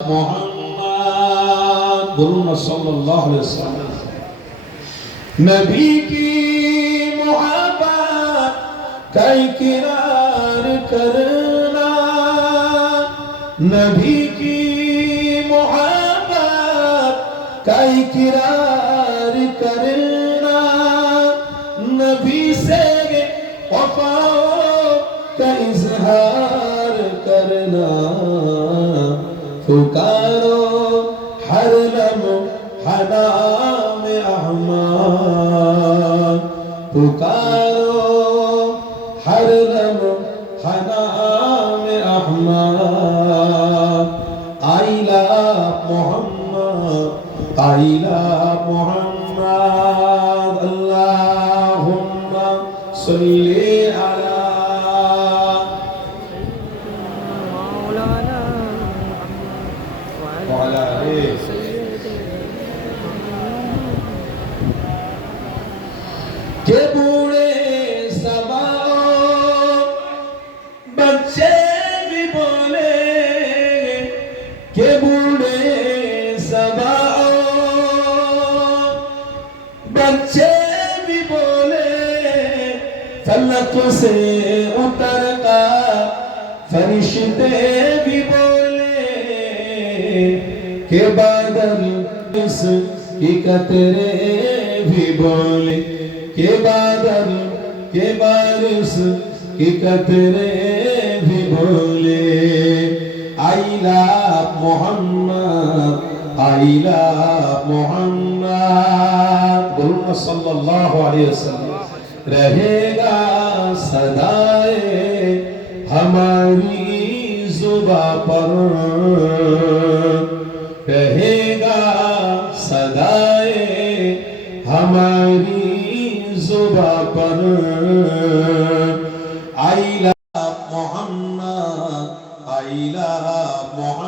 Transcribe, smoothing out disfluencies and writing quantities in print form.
मोहम्मद बोलूँ सल्लल्लाहु अलैहि वसल्लम। नबी की मोहब्बत का इकरार करना, नबी की मोहब्बत का इकरार करना, नबी से वफा का इजहार करना, पुकारो हर लम्हा नाम अहमद, पुकारो हर लम्हा नाम Ahmad. I love Muhammad, I love Muhammad, Allahumma salli ala के बूढ़े सबाओ बच्चे भी बोले, के बूढ़े सबाओ बच्चे भी बोले, फलक से उतर का फरिश्ते भी बोले, के बादल इस की कतरे भी बोले, के बादल के बारिश की कतरे भी बोले। I love Muhammad, I love Muhammad बोलूँ सल्लल्लाहु अलैहि वसल्लम। रहेगा सदाए हमारी जुबां पर, रहेगा सदाए हमारी जुबां पर। I love Muhammad, I love Muhammad।